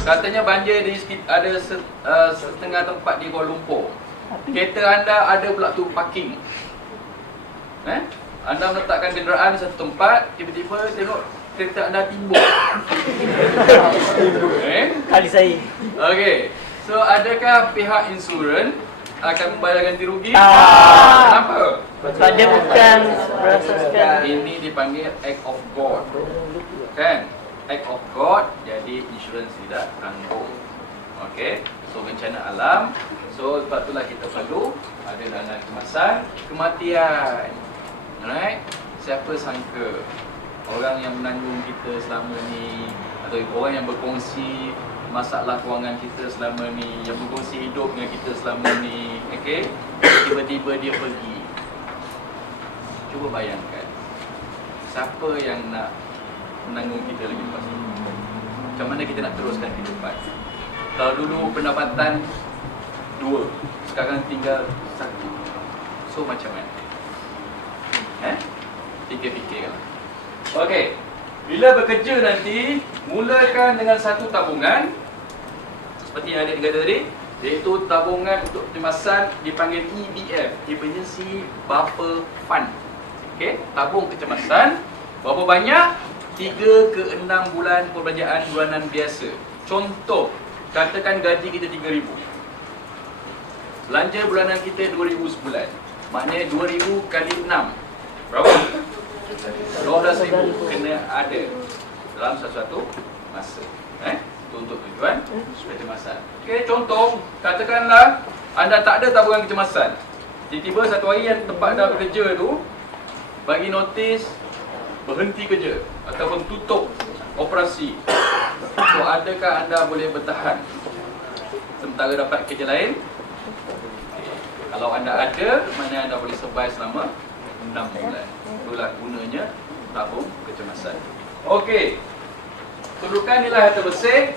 Katanya banjir ada setengah tempat di Kuala Lumpur. Kereta anda ada pula tu parking. Anda meletakkan kenderaan di satu tempat, tiba-tiba tengok kereta anda timbul. Kali saya. Okey. So adakah pihak insurans akan membayar ganti rugi? Kenapa? Sebab dia bukan berasaskan. Ini dipanggil act of God. Kan? Act of God, jadi insurans tidak tanggung. Okey. So bencana alam. So sebab itulah kita perlu ada dana kemasan kematian. Alright? Siapa sangka orang yang menanggung kita selama ni, atau orang yang berkongsi masalah kewangan kita selama ni, yang berkongsi hidup dengan kita selama ni, okey, tiba-tiba dia pergi. Cuba bayangkan, siapa yang nak menanggung kita lagi lepas ni? Macam mana kita nak teruskan kehidupan? Kalau dulu pendapatan 2, sekarang tinggal 1. So macam mana? Fikir-fikirlah. Okey, bila bekerja nanti, mulakan dengan satu tabungan seperti yang ada dikata tadi, iaitu tabungan untuk kecemasan, dipanggil EBF, Emergency Buffer Fund. Okey, tabung kecemasan. Berapa banyak? 3 ke 6 bulan perbelanjaan bulanan biasa. Contoh, katakan gaji kita 3,000. Belanja bulanan kita 2,000 sebulan. Maknanya 2,000 kali 6. Berapa? 12,000 kena ada dalam sesuatu masa. Itu untuk tujuan kecemasan. Okey, contoh, katakanlah anda tak ada tabungan kecemasan. Tiba-tiba satu hari yang tempat anda bekerja tu bagi notis berhenti kerja ataupun tutup operasi. So adakah anda boleh bertahan sementara dapat kerja lain? Kalau anda ada, mana anda boleh survive selama 6 bulan. Itulah gunanya tabung kecemasan. Okey. Kedudukan nilai harta bersih.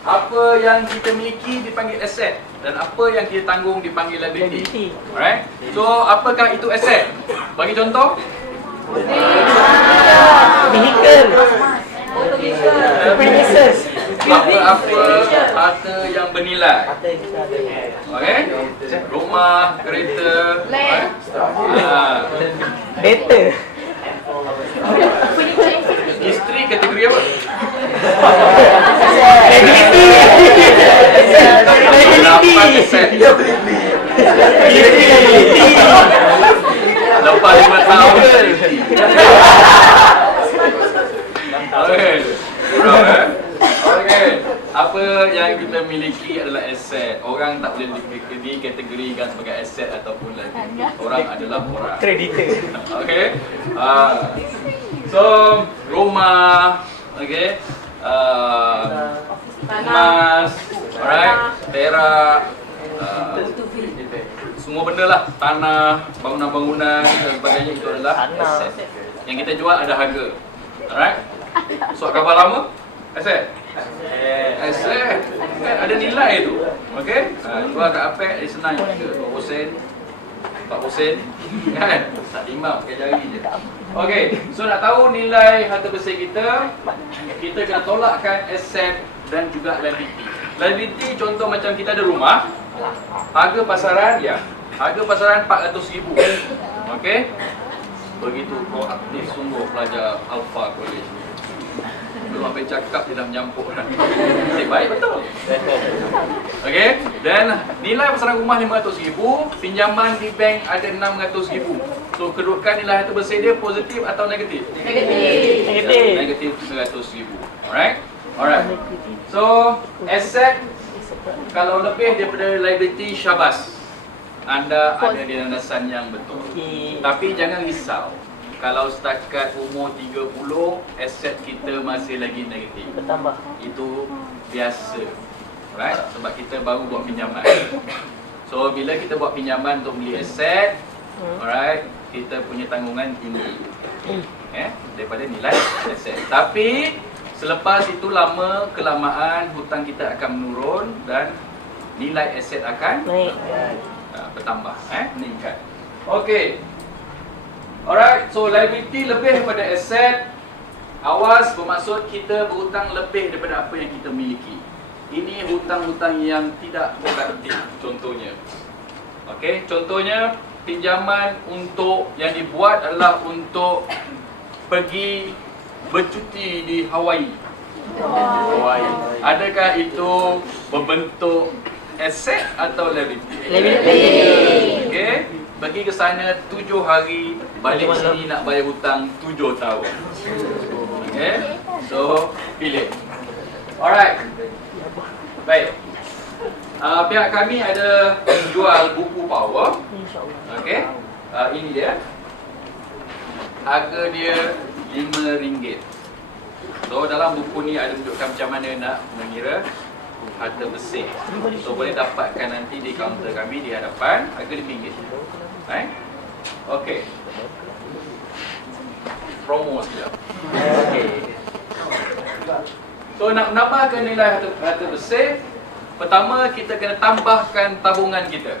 Apa yang kita miliki dipanggil aset dan apa yang kita tanggung dipanggil liability. Alright. So, apakah itu aset? Bagi contoh. Vehicle. Premises. Apa-apa harta yang bernilai. Okey. Rumah, kereta, Data. Isteri kategori apa? Dapat aset. Lepas 5 tahun. Okey. Okey. Apa yang kita miliki adalah aset. Orang tak boleh dikategorikan sebagai aset ataupun liability. Orang adalah orang. Kreditor. Okey. So, rumah, okey. Emas, alright, perak, semua benda lah, tanah, bangunan-bangunan dan sebagainya, itu adalah aset. Yang kita jual ada harga. Alright. So, kapal lama, aset. Aset. Kan ada nilai tu. Okey. Jual kat Apek dia senang je. 2%, 4%. Kan? Tak timbang pakai jari je. Okey. So nak tahu nilai harta bersih kita, kita kena tolakkan aset dan juga liability. Liability contoh macam kita ada rumah. Harga pasaran, ya. Harga pasaran 400,000. Okey. Begitu proaktif sungguh pelajar Alpha College ni. Belum sampai cakap dia dah menyampuk dah. Baik betul. Okey, dan nilai pasaran rumah 500,000, pinjaman di bank ada 600,000. So kedudukan nilai harta bersih dia positif atau negatif? Negatif 100,000. Alright? So aset kalau lebih daripada liability, syabas, anda ada di landasan yang betul. Tapi jangan risau. Kalau setakat umur 30, aset kita masih lagi negatif. Bertambah. Itu biasa. Right? Sebab kita baru buat pinjaman. So, bila kita buat pinjaman untuk beli aset, alright, kita punya tanggungan tinggi. Daripada nilai aset. Tapi, selepas itu lama kelamaan hutang kita akan menurun dan nilai aset akan bertambah, meningkat. Okey. Alright, so liability lebih daripada aset. Awas, bermaksud kita berhutang lebih daripada apa yang kita miliki. ini hutang-hutang yang tidak produktif contohnya. Okey, contohnya pinjaman untuk yang dibuat adalah untuk pergi bercuti di Hawaii. Hawaii. Adakah itu berbentuk aset atau liability? Okey, pergi ke sana 7 hari, balik sini nak bayar hutang 7 tahun. Okey, so pilih. Alright. Baik. Pihak kami ada jual buku power. Okey. Ini dia. Harga dia RM5. So dalam buku ni ada tunjukkan macam mana nak mengira harta bersih. So boleh dapatkan nanti di kaunter kami di hadapan, harga RM5. Right? Okey. Promo sekejap. Okey. So nak menambahkan nilai harta bersih, pertama kita kena tambahkan tabungan kita.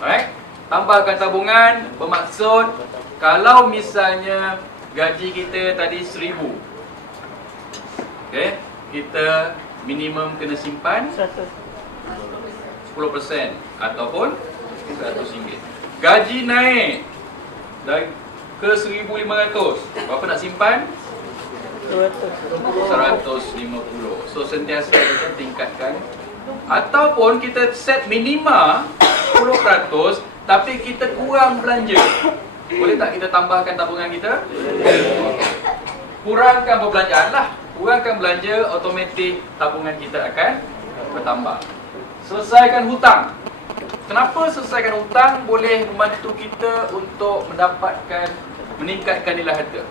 Alright? Tambahkan tabungan bermaksud kalau misalnya gaji kita tadi RM1,000. Okey, kita minimum kena simpan 10% ataupun RM100. Gaji naik ke RM1,500. Berapa nak simpan? 150. So sentiasa kita tingkatkan. Ataupun kita set minima 10% tapi kita kurang belanja. Boleh tak kita tambahkan tabungan kita? Kurangkan perbelanjaan lah. Kurangkan belanja, automatik tabungan kita akan bertambah. Selesaikan hutang. Kenapa selesaikan hutang boleh membantu kita untuk meningkatkan nilai harta?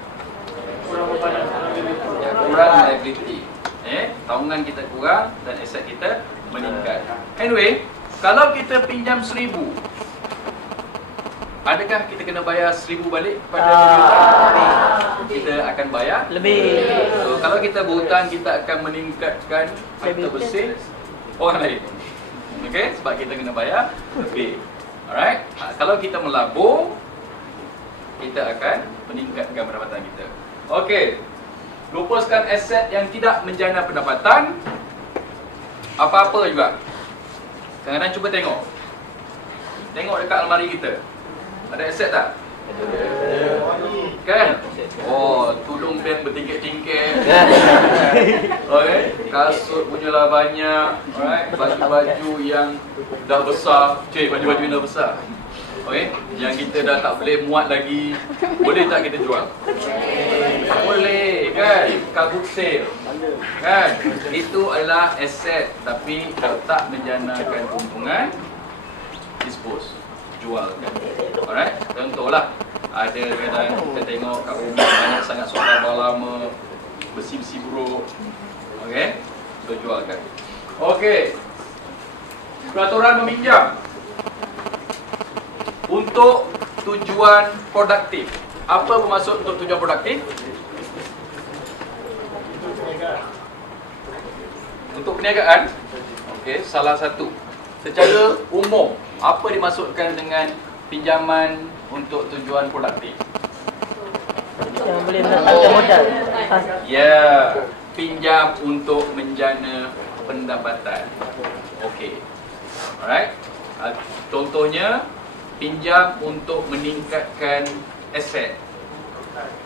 Kurang liability. Tabungan kita kurang dan aset kita meningkat. Anyway, kalau kita pinjam RM1,000, adakah kita kena bayar RM1,000 balik pada penghutang? Kita akan bayar lebih. So, kalau kita berhutang, kita akan meningkatkan harta bersih orang lain. Okey, sebab kita kena bayar lebih. Alright. Kalau kita melabur, kita akan meningkatkan pendapatan kita. Okey. Lupuskan aset yang tidak menjana pendapatan. Apa-apa juga. Kadang-kadang cuba tengok. Tengok dekat almari kita. Ada aset tak? Kan? Oh, tudung band bertingkit-tingkit. Okay. Kasut punya lah banyak. Alright. Baju-baju yang dah besar. Baju-baju yang dah besar. Okay. Yang kita dah tak boleh muat lagi. Boleh tak kita jual? Boleh, kan? Kabut sale. Kan? Itu adalah aset. Tapi kalau tak menjanakan keuntungan, dispose. Jualkan. Alright. Contohlah, ada kadang kita tengok kat rumah banyak sangat sofa lama, besi-besi buruk. Okey, so jualkan. Okey. Peraturan meminjam untuk tujuan produktif. Apa bermaksud untuk tujuan produktif? Untuk perniagaan. Okey, salah satu. Secara umum, apa dimaksudkan dengan pinjaman untuk tujuan produktif? Yang boleh mendatangkan modal. Ya, pinjam untuk menjana pendapatan. Okey. Alright. Contohnya, pinjam untuk meningkatkan aset.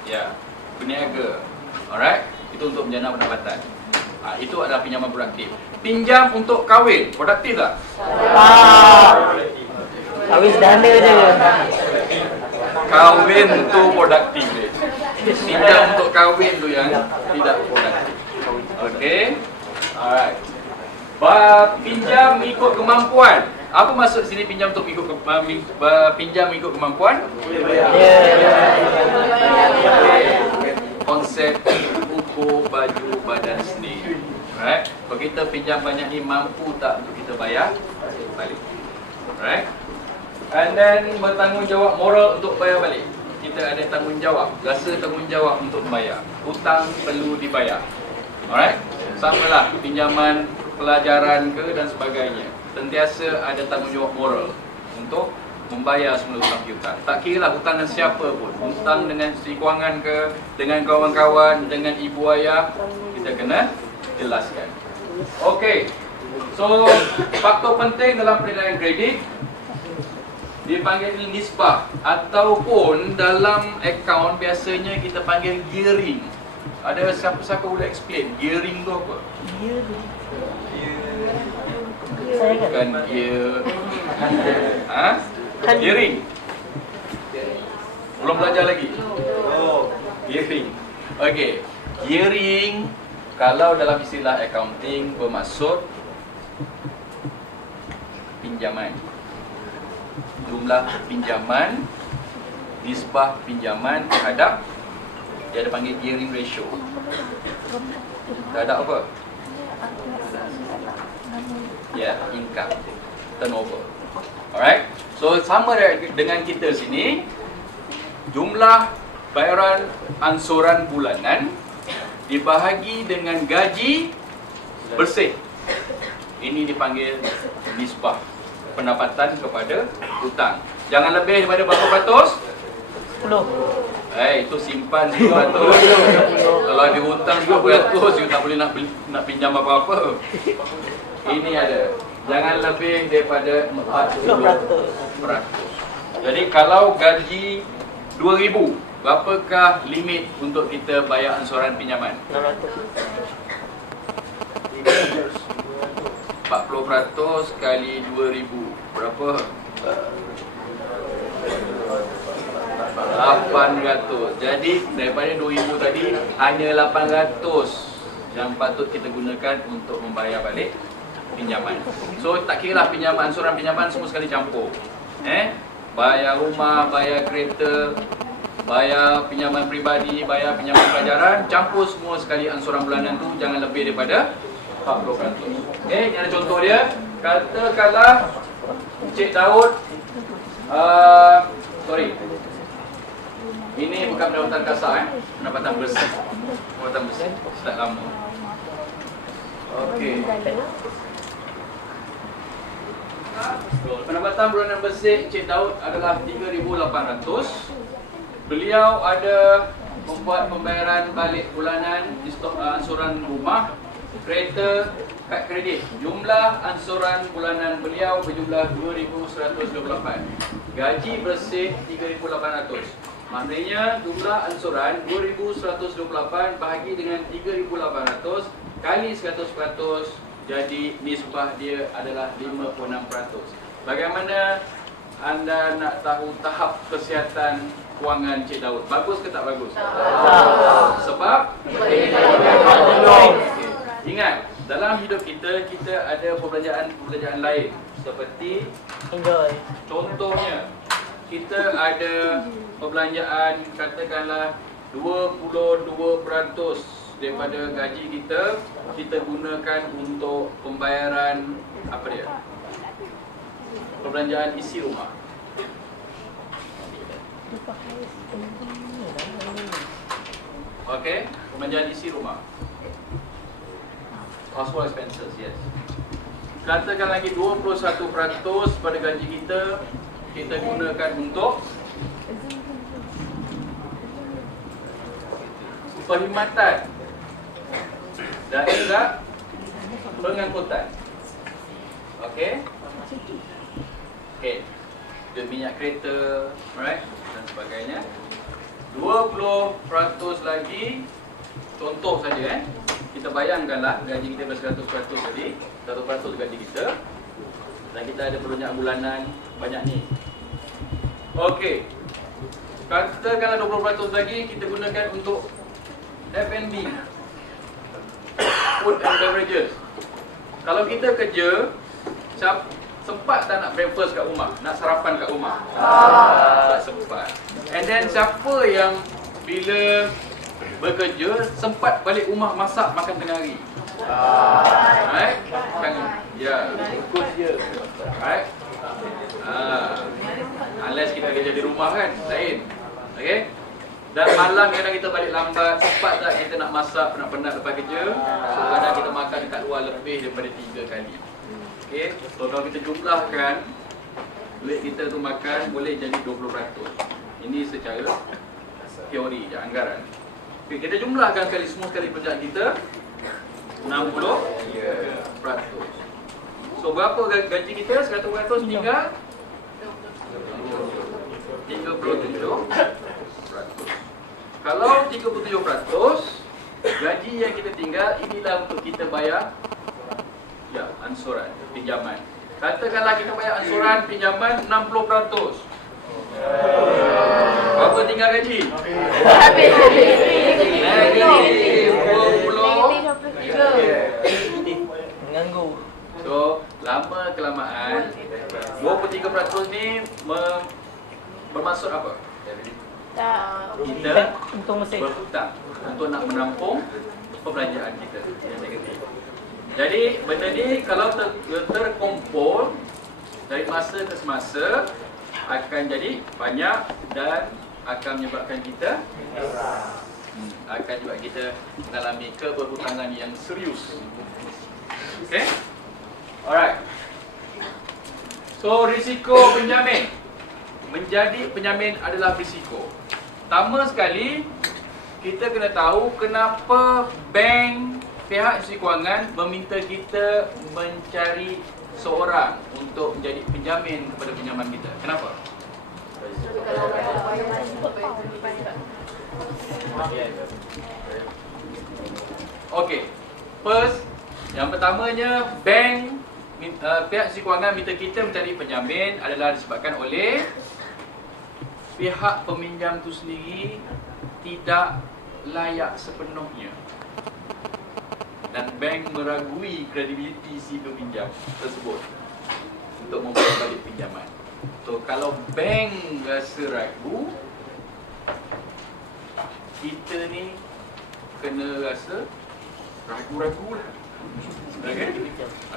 Ya, berniaga. Alright. Itu untuk menjana pendapatan. Itu adalah pinjaman produktif. Pinjam untuk kahwin, produktif tak? Kahwin sederhana je. Kahwin tu produktif dia. Pinjam untuk kahwin tu yang tidak produktif. Okey. Alright. Pinjam ikut kemampuan. Apa maksud sini pinjam untuk pinjam ikut kemampuan? Konsep ukur baju badan sendiri. Alright. Kalau kita pinjam banyak ni, mampu tak untuk kita bayar balik? Alright. And then bertanggungjawab moral untuk bayar balik. Kita ada tanggungjawab, rasa tanggungjawab untuk membayar. Hutang perlu dibayar. Alright. Samalah pinjaman pelajaran ke dan sebagainya. Sentiasa ada tanggungjawab moral untuk membayar semula hutang kita. Tak kira lah hutang dengan siapa pun. Hutang dengan isteri kewangan ke, dengan kawan-kawan, dengan ibu ayah, kita kena jelaskan. Okey. So, faktor penting dalam penilaian kredit dipanggil nisbah ataupun dalam akaun biasanya kita panggil gearing. Ada siapa-siapa boleh explain gearing tu apa? Saya kan? Bukan gear. Ha? Gearing. Belum belajar lagi? Gearing. Okey. Gearing kalau dalam istilah accounting bermaksud pinjaman. Jumlah pinjaman, nisbah pinjaman terhadap, dia ada panggil gearing ratio. Terhadap apa? Ya, income, turnover. Alright. So sama dengan kita sini, jumlah bayaran ansuran bulanan dibahagi dengan gaji bersih. Ini dipanggil nisbah pendapatan kepada hutang. Jangan lebih daripada berapa peratus? 10. Itu simpan 10%. Kalau ada hutang 20%, you tak boleh nak pinjam apa-apa. Ini ada. Jangan lebih daripada 40%. Jadi kalau gaji 2,000, berapakah limit untuk kita bayar ansuran pinjaman? 40% kali 2,000 berapa? 800. Jadi daripada 2,000 tadi hanya 800 yang patut kita gunakan untuk membayar balik pinjaman. So tak kira lah pinjaman, ansuran pinjaman semua sekali campur. Bayar rumah, bayar kereta, bayar pinjaman peribadi, bayar pinjaman pelajaran, campur semua sekali ansuran bulanan tu jangan lebih daripada 40%. Okey, ini ada contoh dia. Katakanlah Cik Daud ini bukan pendapatan kasar, pendapatan bersih. Pendapatan bersih sudah lama. Okey. Pendapatan bulanan bersih Cik Daud adalah 3,800. Beliau ada membuat pembayaran balik bulanan di stok ansuran rumah, kereta, kad kredit. Jumlah ansuran bulanan beliau berjumlah 2,128. Gaji bersih 3,800. Maknanya jumlah ansuran 2,128 bahagi dengan 3,800 kali 100%, jadi nisbah dia adalah 56%. Bagaimana anda nak tahu tahap kesihatan kewangan Cik Daud? Bagus ke tak bagus? Sebab ingat, dalam hidup kita, kita ada perbelanjaan lain seperti contohnya, kita ada perbelanjaan katakanlah 22% daripada gaji kita, kita gunakan untuk pembayaran apa dia? Perbelanjaan isi rumah. Okey, perbelanjaan isi rumah. Household expenses, yes. Katakan lagi 21% pada gaji kita, kita gunakan untuk perkhidmatan dan juga pengangkutan. Okey? Okey. Duit minyak kereta, right? Dan sebagainya. 20% lagi, contoh saja kita bayangkanlah gaji kita ber 100% tadi, 100% gaji kita, dan kita ada perbelanjaan bulanan banyak ni. Okey. Katakanlah 20% lagi kita gunakan untuk F&B, food and beverages. Kalau kita kerja, sempat tak nak breakfast kat rumah, nak sarapan kat rumah? Tak sempat. And then siapa yang bila bekerja sempat balik rumah masak makan tengah hari? Right? Ya, fokus je. Right? Unless kita kerja di rumah kan, lain. Okay? Dan malam kadang kita balik lambat, sempat tak kita nak masak penat-penat lepas kerja? So kadang kita makan dekat luar lebih daripada 3 kali. Okay? So kalau kita jumlahkan, duit kita tu makan boleh jadi 20%. Ini secara teori je, anggaran. Okay, kita jumlahkan semua sekali pekerjaan kita, 60%. So berapa gaji kita? 100% tinggal 37%. Kalau 37%, gaji yang kita tinggal inilah untuk kita bayar ansuran pinjaman. Katakanlah kita bayar ansuran pinjaman 60%. Berapa tinggal gaji? Negatif 20. Mengganggu. So, lama kelamaan 23% ni bermaksud apa? Kita Untung mesin. berhutang untuk nak menampung perbelanjaan kita yang negatif. Jadi, benda ni kalau terkumpul dari masa ke semasa akan jadi banyak dan akan menyebabkan kita mengalami keberhutangan yang serius. Okay? Alright. So, risiko penjamin. Menjadi penjamin adalah risiko. Pertama sekali, kita kena tahu kenapa bank, pihak institusi kewangan meminta kita mencari seorang untuk menjadi penjamin kepada pinjaman kita. Kenapa? Okey. First, yang pertamanya, bank, pihak institusi kewangan minta kita mencari penjamin adalah disebabkan oleh pihak peminjam itu sendiri tidak layak sepenuhnya dan bank meragui kredibiliti si peminjam tersebut untuk membayar balik pinjaman. So, kalau bank rasa ragu, kita ni kena rasa ragu-ragu lah. Okay?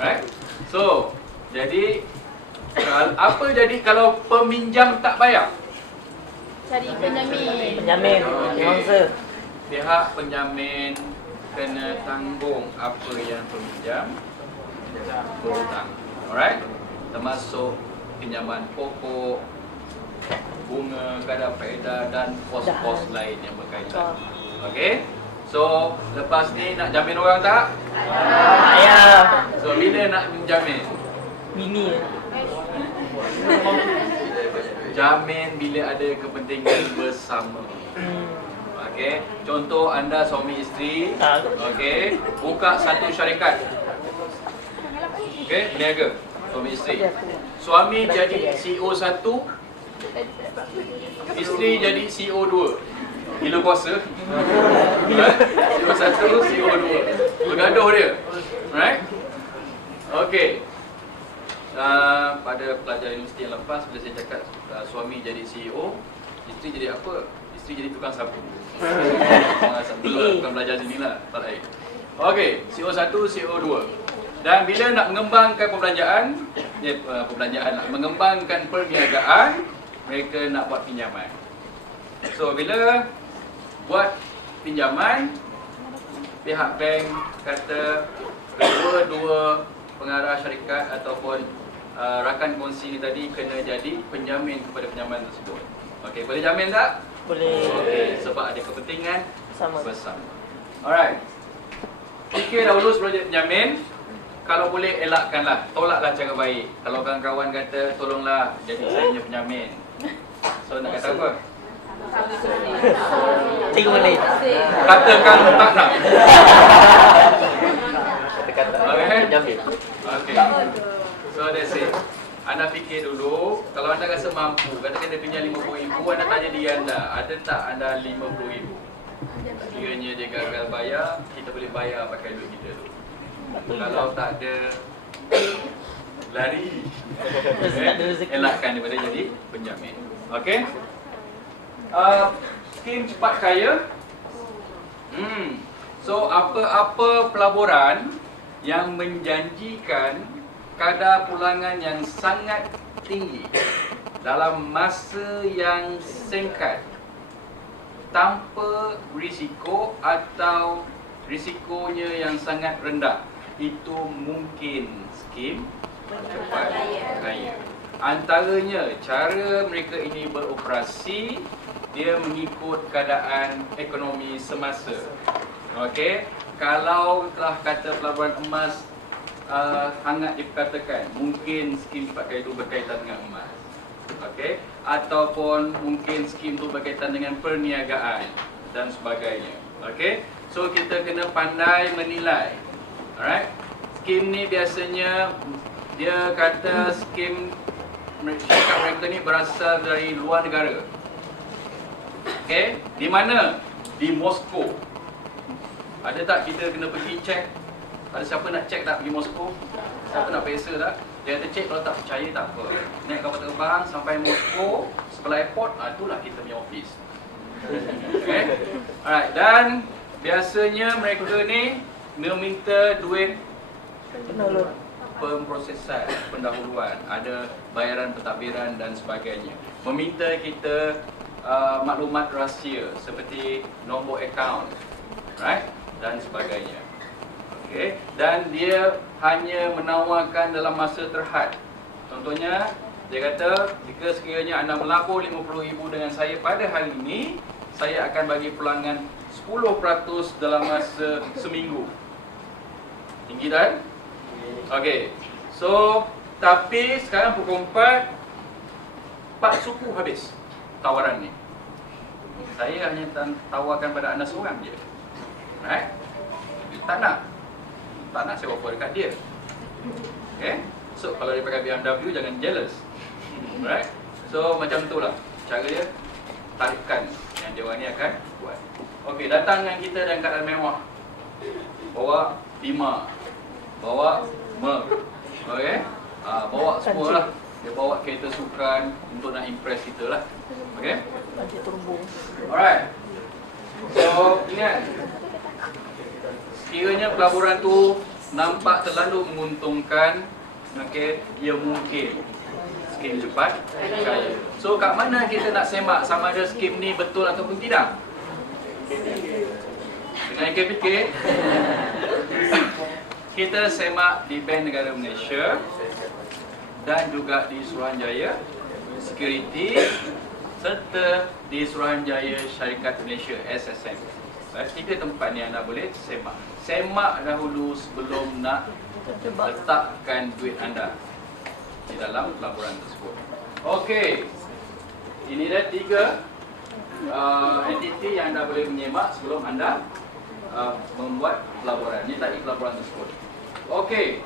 Alright. So, jadi apa jadi kalau peminjam tak bayar? Cari penjamin. Penjamin. Sponsor. Pihak penjamin kena tanggung apa yang peminjam berhutang. Alright? Termasuk pinjaman pokok, bunga, kadar faedah dan kos-kos lain yang berkaitan. Okey? So, lepas ni nak jamin orang tak? Ya. So, bila nak menjamin? Bini. Jamin bila ada kepentingan bersama. Okey, contoh anda suami isteri, okey, buka satu syarikat. Okey, berniaga suami isteri. Suami jadi CEO 1, isteri jadi CEO 2. Gila puasa. CEO 1, CEO 2. Bergaduh dia. Alright? Okey. Pada pelajar universiti yang lepas, bila saya cakap suami jadi CEO, isteri jadi apa? Isteri jadi tukang sapu. Bukan belajar sini lah, tak lain. Okey, CEO 1, CEO 2. Dan bila nak mengembangkan nak mengembangkan perniagaan, mereka nak buat pinjaman. So, bila buat pinjaman, pihak bank kata kedua-dua pengarah syarikat ataupun rakan kongsi ni tadi kena jadi penjamin kepada pinjaman tersebut. Okey, boleh jamin tak? Boleh. Okey, sebab ada kepentingan bersama. Alright. Fikir dahulu sebelum jadi penjamin. Kalau boleh elakkanlah, tolaklah cara baik. Kalau kawan-kawan kata tolonglah jadi saya punya penjamin. So nak kata apa? Tiga menit. Katakan tak nak. Kata-kata. Okay. Jamin. Okay. So that's it. Anda fikir dulu, kalau anda rasa mampu, katakan dia pinjam RM50,000, anda tanya diri anda, ada tak anda RM50,000? Kiranya dia gagal bayar, kita boleh bayar pakai duit kita tu. Kalau tak ada, lari. Elakkan daripada jadi penjamin. Okay? Skim cepat kaya. So, apa-apa pelaburan yang menjanjikan kadar pulangan yang sangat tinggi dalam masa yang singkat tanpa risiko atau risikonya yang sangat rendah, itu mungkin skim cepat kaya. Antaranya cara mereka ini beroperasi, dia mengikut keadaan ekonomi semasa. Okey, kalau telah kata pelaburan emas hangat diperkatakan, mungkin skim 4x itu berkaitan dengan emas. Okey, ataupun mungkin skim itu berkaitan dengan perniagaan dan sebagainya. Okey, so kita kena pandai menilai. Alright, skim ni biasanya dia kata skim syarikat mereka ni berasal dari luar negara. Okey, di mana? Di Moskow. Ada tak kita kena pergi cek? Ada siapa nak cek tak pergi Moskow? Siapa nak periksa tak? Dia kata cek, kalau tak percaya tak apa. Naik kapal terbang sampai Moskow, sekolah airport, itulah kita punya office. Okay? Alright, dan biasanya mereka ni meminta duit pemprosesan, pendahuluan, ada bayaran pentadbiran dan sebagainya. Meminta kita maklumat rahsia seperti nombor akaun, right, dan sebagainya. Okey, dan dia hanya menawarkan dalam masa terhad. Contohnya, dia kata jika sekiranya anda melapor 50,000 dengan saya pada hari ini, saya akan bagi pulangan 10% dalam masa seminggu. Tinggi tak? Okey. So, tapi sekarang pukul 4 suku habis tawaran ni. Saya hanya tawarkan pada anda seorang je. Right? Tak nak saya offer dekat dia. Okay? So, kalau dia pakai BMW, jangan jealous. Right? So, macam tu lah cara dia, tarikan yang dia orang ni akan buat. Okey, datang dengan kita dalam keadaan mewah. Bawa Bima, bawa Merc. Okey? Bawa semua lah. Dia bawa kereta sukan untuk nak impress kita lah. Okey? Alright. So, ingat, sekiranya pelaburan tu nampak terlalu menguntungkan, okey, dia mungkin skim cepat kaya. So, kat mana kita nak semak sama ada skim ni betul ataupun tidak? Dengan fikir, kita semak di Bank Negara Malaysia dan juga di Suruhanjaya Security serta di Suruhanjaya Syarikat Malaysia SSM. Tiga tempat ni anda boleh semak. Semak dahulu sebelum nak letakkan duit anda di dalam pelaburan tersebut. Okey, ini dah 3 entiti yang anda boleh menyemak sebelum anda membuat pelaburan. Ini tadi pelaburan tersebut. Okey,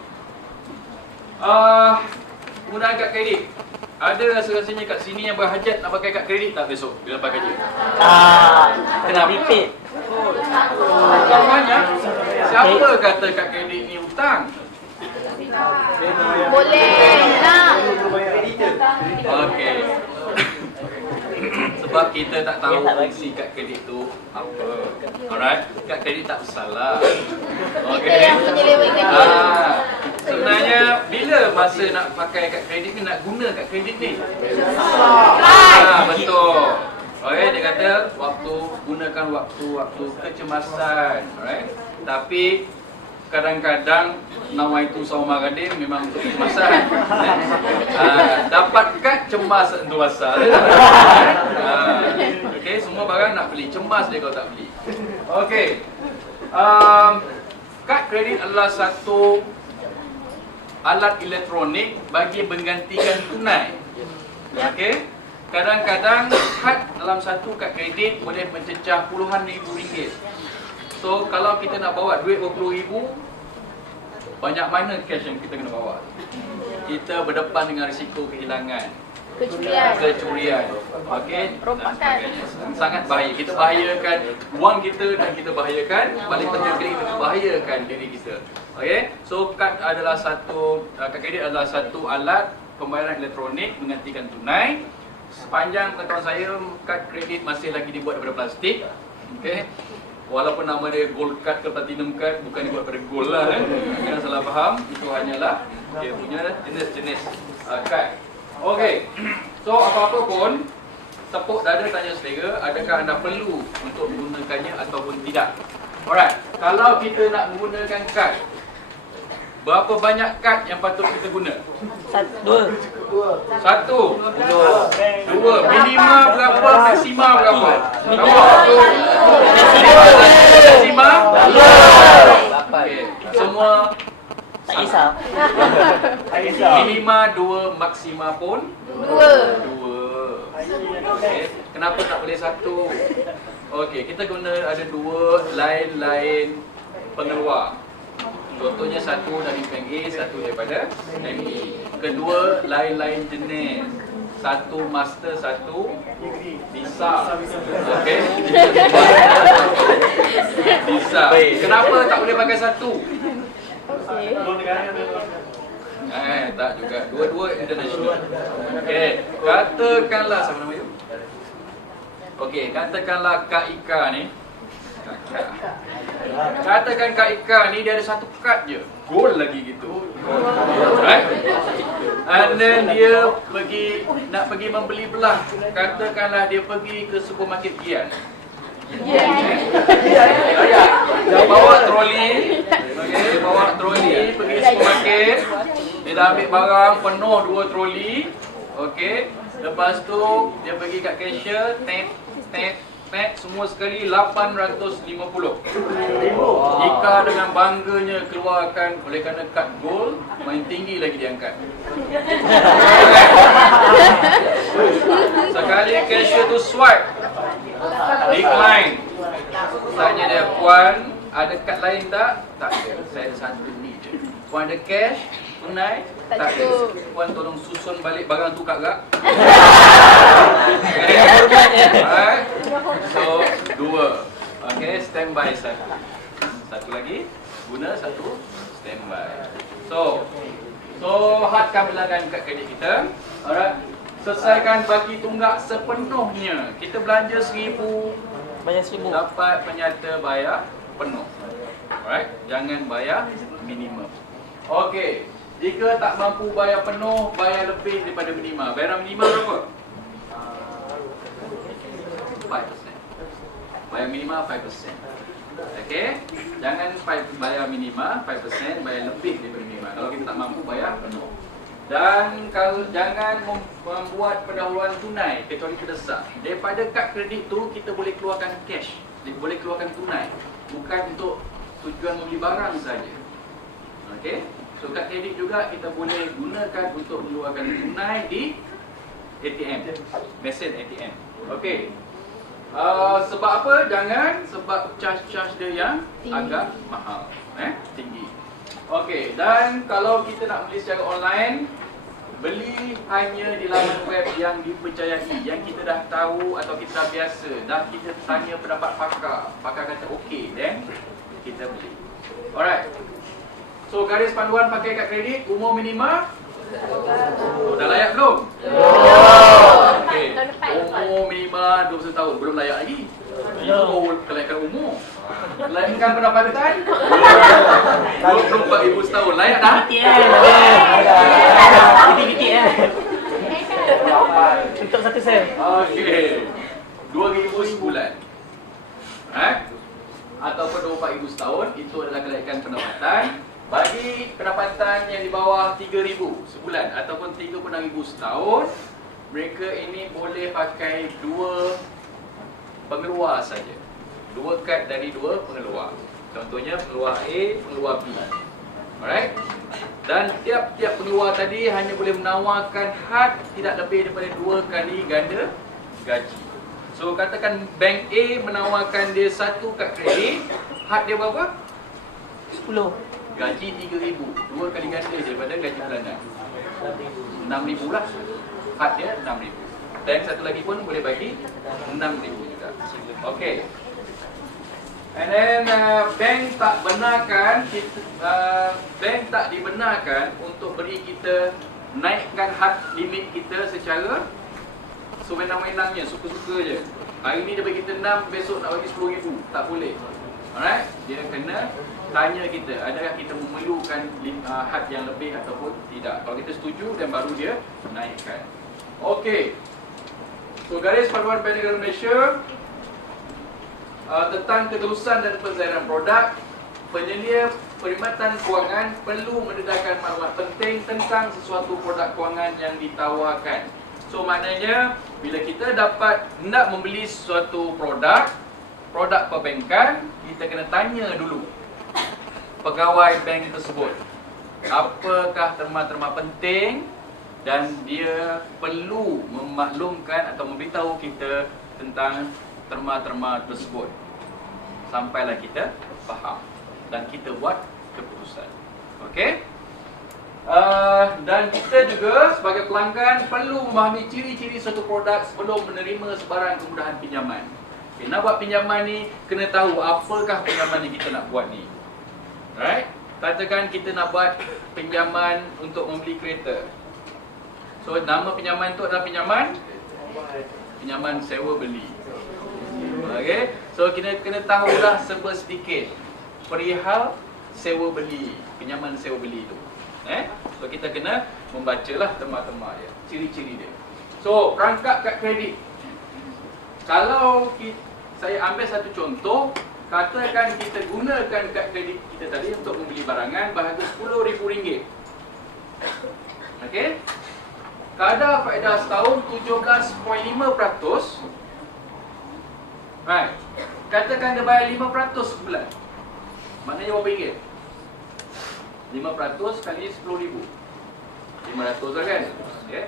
penggunaan kad kredit. Ada rasa-rasanya kat sini yang berhajat nak pakai kad kredit tak besok bila pakai kerja? Kenapa? Repeat. Banyak. Siapa kata kad kredit ni hutang? Boleh nak. Okey. Sebab kita tak tahu fungsi kad kredit tu apa. Alright, kad kredit tak bersalah. Kita yang menyelewengkan dia. Sebenarnya bila masa nak pakai kad kredit ni, nak guna kad kredit ni? Betul. Okey, dia kata gunakan waktu kecemasan, alright? Tapi kadang-kadang nama itu Saumar Radin memang untuk kecemasan. Dapat kad cemas itu asal. Okey, semua barang nak beli, cemas dia kalau tak beli. Okey. Kad kredit adalah satu alat elektronik bagi menggantikan tunai. Okey. Kadang-kadang kad dalam satu kad kredit boleh mencecah puluhan ribu ringgit. So, kalau kita nak bawa duit 20,000, banyak mana cash yang kita kena bawa? Kita berdepan dengan risiko kehilangan, kecurian, okey, dan sebagainya. Sangat bahaya. Kita bahayakan wang kita dan kita bahayakan, paling penting sekali kita bahayakan diri kita. Okey, so kad kredit adalah satu alat pembayaran elektronik menggantikan tunai. Sepanjang pengetahuan saya, kad kredit masih lagi dibuat daripada plastik. Okey. Walaupun nama dia gold card ke platinum card, bukan dibuat daripada gold lah kan. Jangan salah faham, itu hanyalah dia punya jenis-jenis kad. Okey. So apa-apa pun, tepuk dada tanya selera, adakah anda perlu untuk menggunakannya ataupun tidak. Alright, kalau kita nak menggunakan kad, berapa banyak kad yang patut kita guna? Satu. Dua. Minima berapa? Maksima berapa? Maksima? Aisyah. Minima 2, maksima pun 2. 2. Okay. Kenapa tak boleh 1? Okey, kita guna ada 2 lain-lain pengeluar. Contohnya 1 dari bank A, 1 daripada ME. Kedua, lain-lain jenis. 1 master, 1 visa. Okey. Visa. Kenapa tak boleh pakai 1? Tak juga. Dua-dua international. Okey, katakanlah siapa nama you? Okey, katakanlah Kak Ika ni. Katakan Kak Ika ni dia ada 1 kad je. Gold lagi gitu. Right? And then dia nak pergi membeli belah. Katakanlah dia pergi ke supermarket Gian. Dia bawa troli. Okey, bawa troli pergi supermarket. Dia dah ambil barang penuh 2 troli. Okey. Lepas tu dia pergi kat cashier, semua sekali 850. Ika dengan bangganya keluarkan oleh kerana kad gold, main tinggi lagi dia angkat. Sekali cashier tu swipe, decline. Tanya dia, "Puan, ada kad lain tak?" "Tak ada, saya ada 1 ni je." "Puan ada cash? Tunai?" "Tak ada." "Puan tolong susun balik barang tu Kak Gak." Alright. So 2. Okay, standby 1. 1 lagi, guna 1, standby. So hadkan bilangan kad kredit kita. Alright. Selesaikan bagi tunggak sepenuhnya. Kita belanja 1000, Bayar 1000. dapat penyata bayar penuh. Alright, jangan bayar minimum. Okey, jika tak mampu bayar penuh, bayar lebih daripada minima. Bayaran minima berapa? 5%. Bayar minima 5%. Okey, jangan bayar minima 5%, bayar lebih daripada minima. Kalau kita tak mampu bayar penuh. Dan kalau jangan membuat pendahuluan tunai kecuali terdesak. Daripada kad kredit tu kita boleh keluarkan cash, boleh keluarkan tunai, bukan untuk tujuan membeli barang saja. Okey. So kad kredit juga kita boleh gunakan untuk mengeluarkan tunai di ATM, mesin ATM. Okey. Sebab apa? Jangan sebab charge dia yang agak mahal, tinggi. Okey, dan kalau kita nak beli secara online, beli hanya di laman web yang dipercayai, yang kita dah tahu atau kita dah biasa, dah kita tanya pendapat pakar kata okey, then kita beli. Alright. So garis panduan pakai kad kredit, umur minima. Dah layak belum? Okey. Umur minima 21 tahun, belum layak lagi. Itu kelayakan umur. Kelayakan pendapatan 24,000 setahun, layak dah? Untuk 1 sen. Okey. 2,000 sebulan. Ataupun 24,000 setahun, itu adalah kelayakan pendapatan. Bagi pendapatan yang di bawah 3,000 sebulan ataupun 36,000 setahun, mereka ini boleh pakai 2 pengeluar saja. 2 kad dari 2 pengeluar. Contohnya pengeluar A, pengeluar B. Alright? Dan tiap-tiap pengeluar tadi hanya boleh menawarkan had tidak lebih daripada 2 kali ganda gaji. So katakan bank A menawarkan dia 1 kad kredit, had dia berapa? 10. Gaji 3,000, 2 kali ganda daripada gaji bulanan. 6,000 lah. Had dia 6,000. Dan satu lagi pun boleh bagi 6,000 juga. Okey. And then bank tak benarkan bank tak dibenarkan untuk beri kita naikkan had limit kita secara sewenang-wenangnya, suka-suka je. Hari ni dia bagi kita 6, besok nak bagi 10,000. Tak boleh. Alright? Dia kena tanya kita, adakah kita memerlukan had yang lebih ataupun tidak. Kalau kita setuju, dan baru dia naikkan. Okey. So garis panduan Bank Negara Malaysia tentang keterusan dan penzahiran produk. Penyelia perkhidmatan kewangan perlu mendedahkan maklumat penting tentang sesuatu produk kewangan yang ditawarkan. So maknanya bila kita hendak membeli sesuatu produk perbankan, kita kena tanya dulu pegawai bank tersebut. apakah terma-terma penting dan dia perlu memaklumkan atau memberitahu kita tentang terma-terma tersebut sampailah kita faham dan kita buat keputusan. Okey? Dan kita juga sebagai pelanggan perlu memahami ciri-ciri suatu produk sebelum menerima sebarang kemudahan pinjaman. Okay, nak buat pinjaman ni, kena tahu apakah pinjaman yang kita nak buat ni. Right? Katakan kita nak buat pinjaman untuk membeli kereta. So, nama pinjaman tu adalah pinjaman sewa beli. Okay? So, kita kena tahulah sedikit perihal sewa beli, pinjaman sewa beli tu. So, kita kena membacalah terma-terma dia, ciri-ciri dia. So, perangkap kad kredit. Kalau saya ambil satu contoh, katakan kita gunakan kad kredit kita tadi untuk membeli barangan berharga RM10,000. Okey? Kadar faedah setahun 17.5%. Right. Katakan dia bayar 5% sebulan. Maknanya berapa ringgit? 5% kali 10,000. 500 lah kan? Okay.